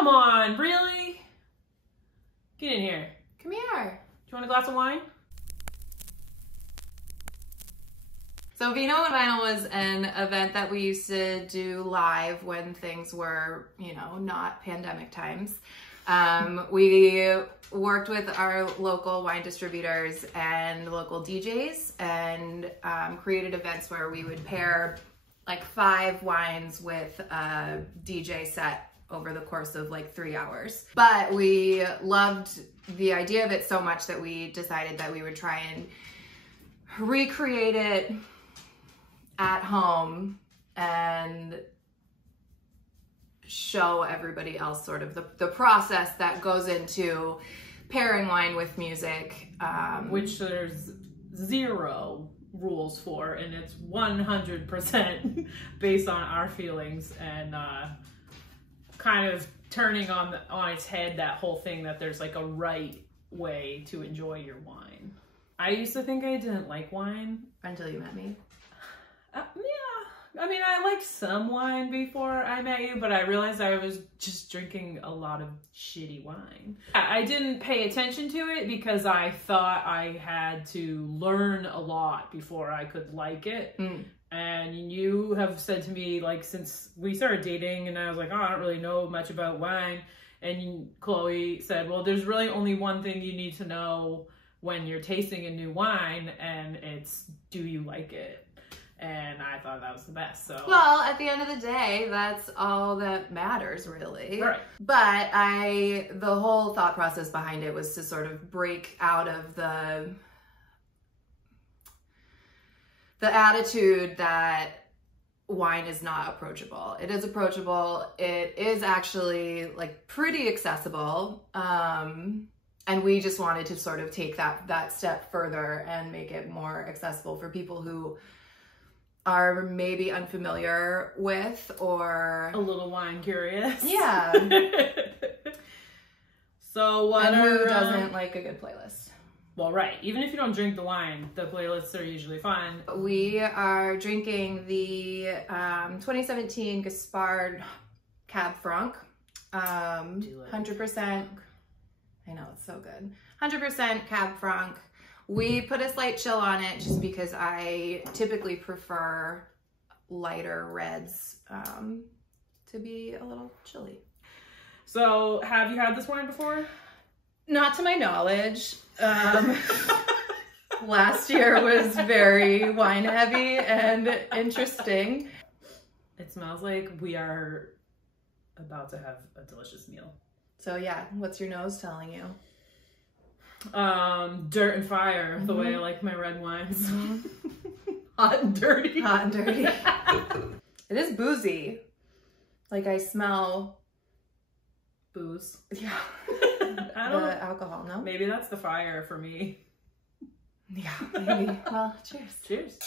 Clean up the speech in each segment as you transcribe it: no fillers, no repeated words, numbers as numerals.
come on, really? Get in here. Come here. Do you want a glass of wine? So Vino and Vinyl was an event that we used to do live when things were, you know, not pandemic times. We worked with our local wine distributors and local DJs and created events where we would pair like 5 wines with a DJ set over the course of like 3 hours. But we loved the idea of it so much that we decided that we would try and recreate it at home and show everybody else sort of the process that goes into pairing wine with music. Which there's 0 rules for, and it's 100% based on our feelings and kind of turning on its head that whole thing that there's like a right way to enjoy your wine. I used to think I didn't like wine. Until you met me. Yeah, I mean, I liked some wine before I met you, but I realized I was just drinking a lot of shitty wine. I didn't pay attention to it because I thought I had to learn a lot before I could like it. And you have said to me, like, since we started dating and I was like, oh, I don't really know much about wine. And Chloe said, well, there's really only one thing you need to know when you're tasting a new wine, and it's, do you like it? And I thought that was the best. So, well, at the end of the day, that's all that matters, really. Right. But the whole thought process behind it was to sort of break out of the attitude that wine is not approachable. It is approachable. It is actually like pretty accessible. And we just wanted to sort of take that step further and make it more accessible for people who are maybe unfamiliar with or a little wine curious. Yeah. So what who doesn't like a good playlist? Well, right. Even if you don't drink the wine, the playlists are usually fun. We are drinking the 2017 Gaspard Cab Franc. 100%. I know, it's so good. 100% Cab Franc. We put a slight chill on it just because I typically prefer lighter reds to be a little chilly. So, have you had this wine before? Not to my knowledge. Last year was very wine heavy and interesting. It smells like we are about to have a delicious meal. So yeah, what's your nose telling you? Dirt and fire, the way I like my red wines. Hot and dirty. Hot and dirty. It is boozy. Like I smell booze. Yeah. I don't the alcohol, no? Maybe that's the fire for me. Yeah, maybe. Well, cheers. Cheers.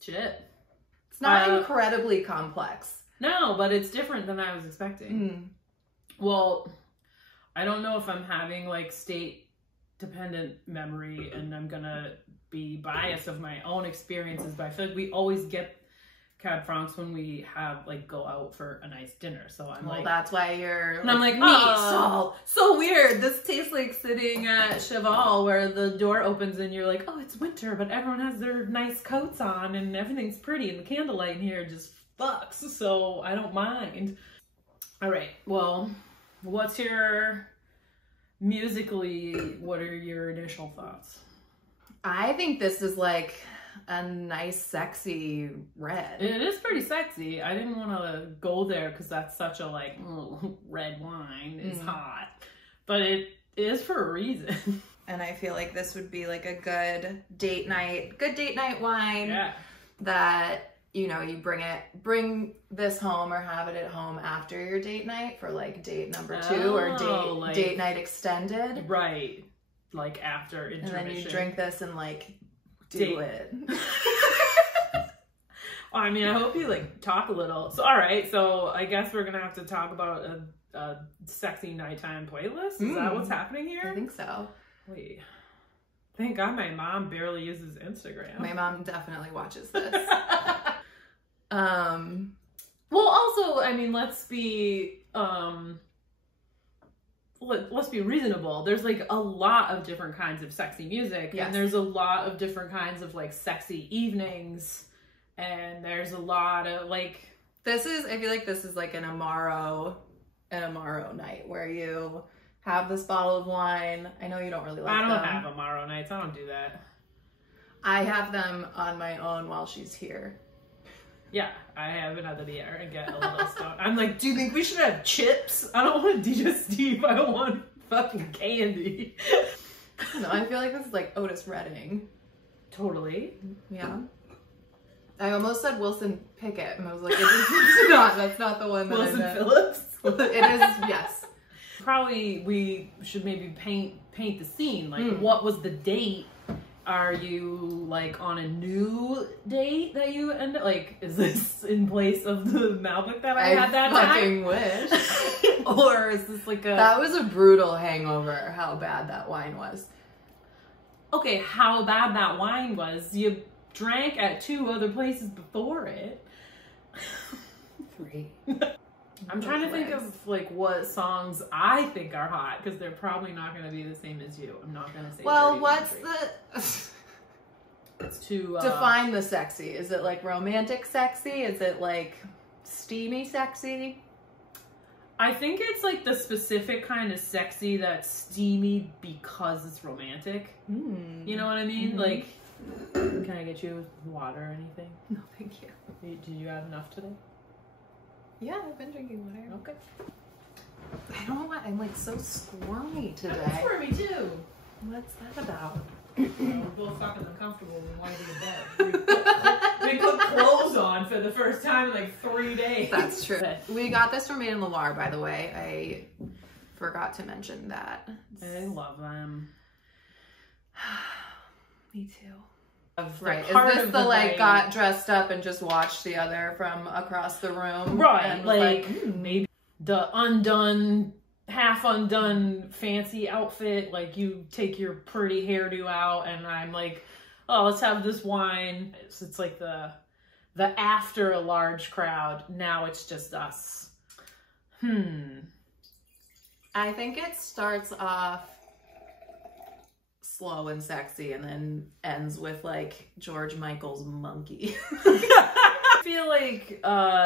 Shit. It's not incredibly complex. No, but it's different than I was expecting. Well, I don't know if I'm having like state dependent memory and I'm gonna be biased of my own experiences, but I feel like we always get Cab Francs when we have like go out for a nice dinner. So I'm like, that's why you're and I'm like, meat, salt. So weird. This tastes like sitting at Cheval where the door opens and you're like, oh, it's winter, but everyone has their nice coats on and everything's pretty and the candlelight in here just fucks. So I don't mind. All right. Well, what's your musically, what are your initial thoughts? I think this is like a nice, sexy red. It is pretty sexy. I didn't want to go there because that's such a like, oh, red wine is hot. But it is for a reason. And I feel like this would be like a good date night wine. Yeah. That, you know, you bring this home or have it at home after your date night for like date number 2 or date night extended. Right. Like after intermission. And then you drink this and like do it. I mean, I hope you like talk a little. So, all right. So I guess we're going to have to talk about a sexy nighttime playlist. Is that what's happening here? I think so. Wait. Thank God my mom barely uses Instagram. My mom definitely watches this. Well, also, I mean, let's be reasonable. There's like a lot of different kinds of sexy music, yes. and there's a lot of different kinds of like sexy evenings, and there's a lot of like. I feel like this is like an Amaro night where you have this bottle of wine. I know you don't really like them. I don't have Amaro nights. I don't do that. I have them on my own while she's here. Yeah, I have another beer and get a little stoned. I'm like, do you think we should have chips? I don't want digestive. I want fucking candy. No, I feel like this is like Otis Redding. Totally. Yeah. I almost said Wilson Pickett, and I was like, it's not. That's not the one that Wilson I meant. Phillips? It is, yes. Probably we should maybe paint the scene. Like, what was the date? Are you like on a new date that you end up like? Is this in place of the Malbec that I had that fucking time? Wish. Or is this like a? That was a brutal hangover. How bad that wine was. Okay, how bad that wine was? You drank at 2 other places before it. 3. I'm trying to think of like what songs I think are hot because they're probably not going to be the same as you. I'm not going to say. Well, what's the? It's too define the sexy. Is it like romantic sexy? Is it like steamy sexy? I think it's like the specific kind of sexy that's steamy because it's romantic. You know what I mean? Like, can I get you water or anything? No, thank you. Did you have enough today? Yeah, I've been drinking water. Okay. I don't know why I'm like so squirmy today. I'm squirmy too. What's that about? We're both fucking uncomfortable and want to go to bed. We put clothes on for the first time in like 3 days. That's true. We got this from Made in Loire, by the way. I forgot to mention that. I love them. Me too. Right. Is this the like got dressed up and just watched the other from across the room? Right. And Like maybe the half undone fancy outfit. Like you take your pretty hairdo out and I'm like, oh, let's have this wine. It's like the after a large crowd. Now it's just us. I think it starts off slow and sexy and then ends with like George Michael's Monkey. I feel like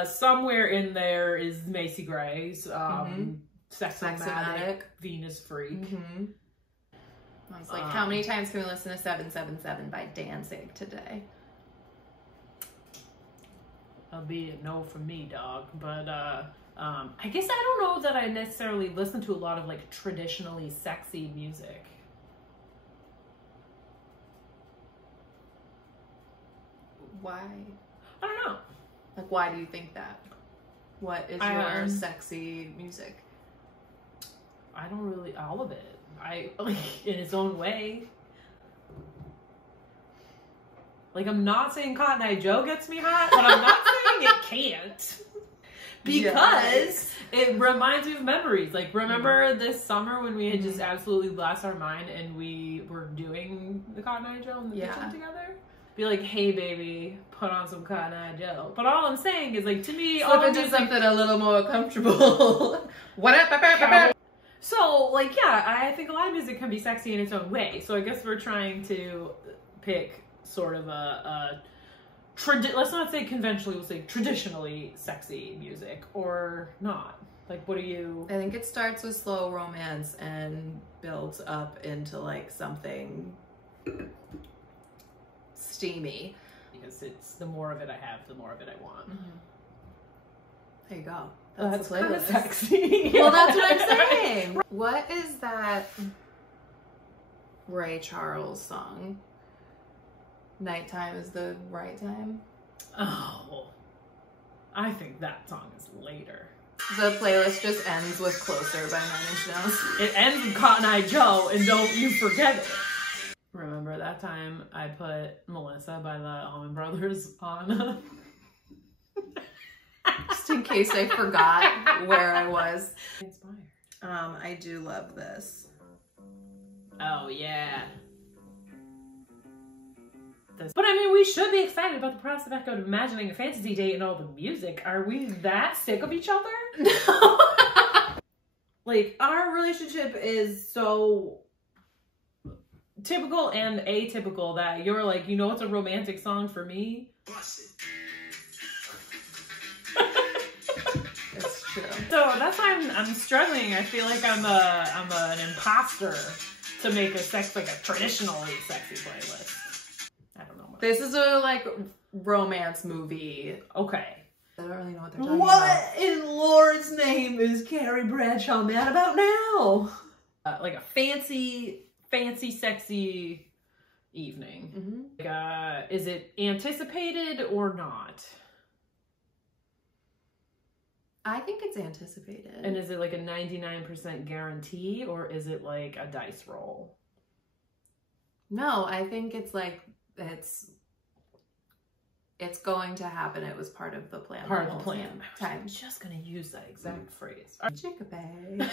somewhere in there is Macy Gray's Sexomatic, Venus Freak. I was like, how many times can we listen to 777 by Danzig today? Albeit no from me, dog. But I guess I don't know that I necessarily listen to a lot of like traditionally sexy music. Why? I don't know. Like, why do you think that? What is your sexy music? I don't really, all of it. I like in its own way. Like, I'm not saying Cotton Eye Joe gets me hot, but I'm not saying it can't. Because it reminds me of memories. Like, remember this summer when we had just absolutely lost our mind and we were doing the Cotton Eye Joe in the kitchen together? Be like, hey baby, put on some Cotton Eye Joe. But all I'm saying is, like, to me, slip into something a little more comfortable. So, like, yeah, I think a lot of music can be sexy in its own way. So I guess we're trying to pick sort of let's not say conventionally, we'll say traditionally sexy music or not. Like, what do you? I think it starts with slow romance and builds up into like something steamy. Because it's the more of it I have, the more of it I want. There you go. That's kind of sexy. Well, that's what I'm saying. What is that Ray Charles song? Nighttime is the right time? Oh, I think that song is later. The playlist just ends with Closer by 9 Inch Nails. It ends with Cotton Eye Joe, and don't you forget it. Remember that time I put Melissa by the Allman Brothers on? Just in case I forgot where I was. Inspired. I do love this. Oh, yeah. this. But I mean, we should be excited about the prospect of imagining a fantasy date and all the music. Are we that sick of each other? No. Like, our relationship is so typical and atypical that you're like, you know what's a romantic song for me? It's true. So that's why I'm struggling. I feel like I'm an imposter to make a traditionally sexy playlist. I don't know. This is a like romance movie. Okay. I don't really know what they're talking What about. in Lord's name is Carrie Bradshaw mad about now? Like a fancy, sexy evening. Mm-hmm. Is it anticipated or not? I think it's anticipated. And is it like a 99% guarantee or is it like a dice roll? No, I think it's like it's going to happen. It was part of the plan. Part of the plan. Time. I'm just gonna use that exact phrase. Chickabay.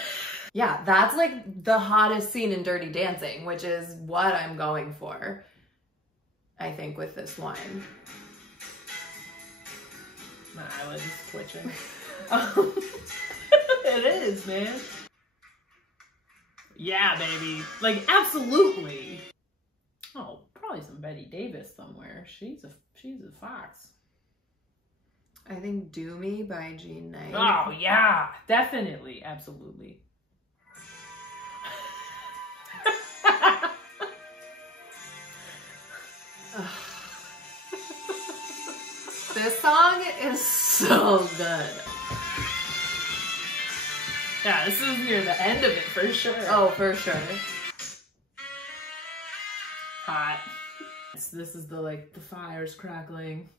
Yeah, that's like the hottest scene in Dirty Dancing, which is what I'm going for, I think, with this wine. My eyelid is twitching. It is, man. Yeah, baby. Like, absolutely. Oh, probably some Betty Davis somewhere. She's a fox. I think Do Me by Jean Knight. Oh, yeah. Definitely. Absolutely. This song is so good. Yeah, this is near the end of it for sure. Oh, for sure. Hot. This is the fire's crackling.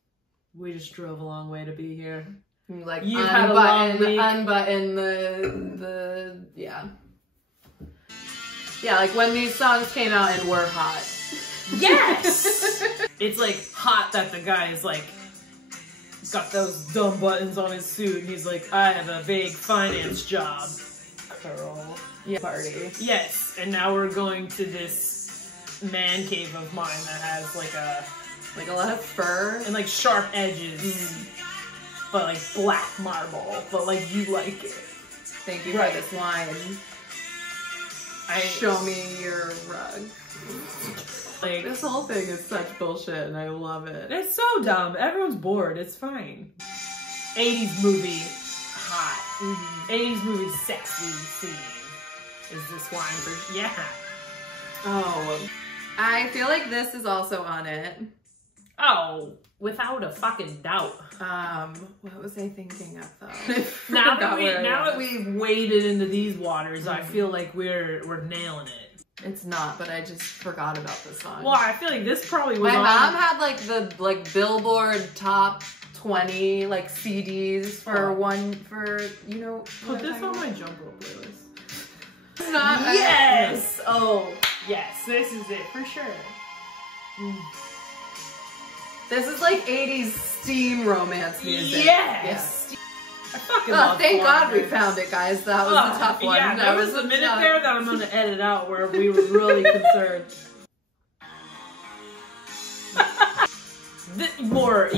We just drove a long way to be here. Like You've had a long week. Unbutton the yeah. Yeah, like when these songs came out and were hot. Yes! It's like hot that the guy is like got those dumb buttons on his suit and he's like, I have a big finance job. Curl. Yeah. Party. Yes, and now we're going to this man cave of mine that has like a lot of fur and like sharp edges, but like black marble. But like you like it. Thank you for this wine. Show me your rug. Like This whole thing is such bullshit and I love it. it's so dumb. Everyone's bored. It's fine. 80s movie, hot. 80s movie, sexy scene. Is this wine for? Yeah. Oh, I feel like this is also on it. Oh, without a fucking doubt. What was I thinking of though? Now that we've waded into these waters, I feel like we're nailing it. It's not, but I just forgot about this song. Well, I feel like this probably was My on. mom had like the Billboard top 20 like CDs for you know. Put this on my jump rope playlist. It's not. Yes! Oh, yes, this is it for sure. This is like 80s steam romance music. Yes! Yeah. I fucking love thank God we Florida. found it, guys. That was a tough one. Yeah, there was a minute there that I'm going to edit out where we were really concerned. That's more,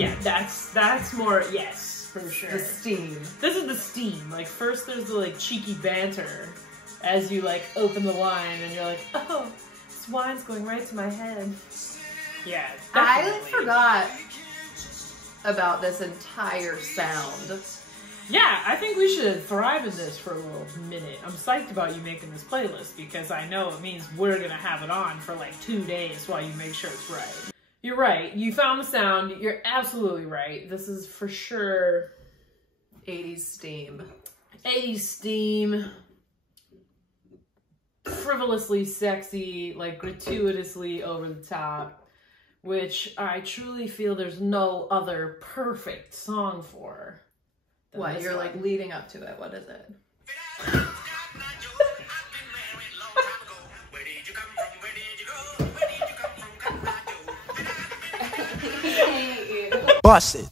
yes, for sure. The steam. This is the steam. Like, first there's the, like, cheeky banter as you, like, open the wine and you're like, oh, this wine's going right to my head. Yeah, definitely. I forgot about this entire sound. Yeah, I think we should thrive in this for a little minute. I'm psyched about you making this playlist because I know it means we're gonna have it on for like 2 days while you make sure it's right. You're right. You found the sound. You're absolutely right. This is for sure 80s steam. 80s steam. Frivolously sexy, like gratuitously over the top, which I truly feel there's no other perfect song for. What, you're like leading up to it. What is it? Bust it.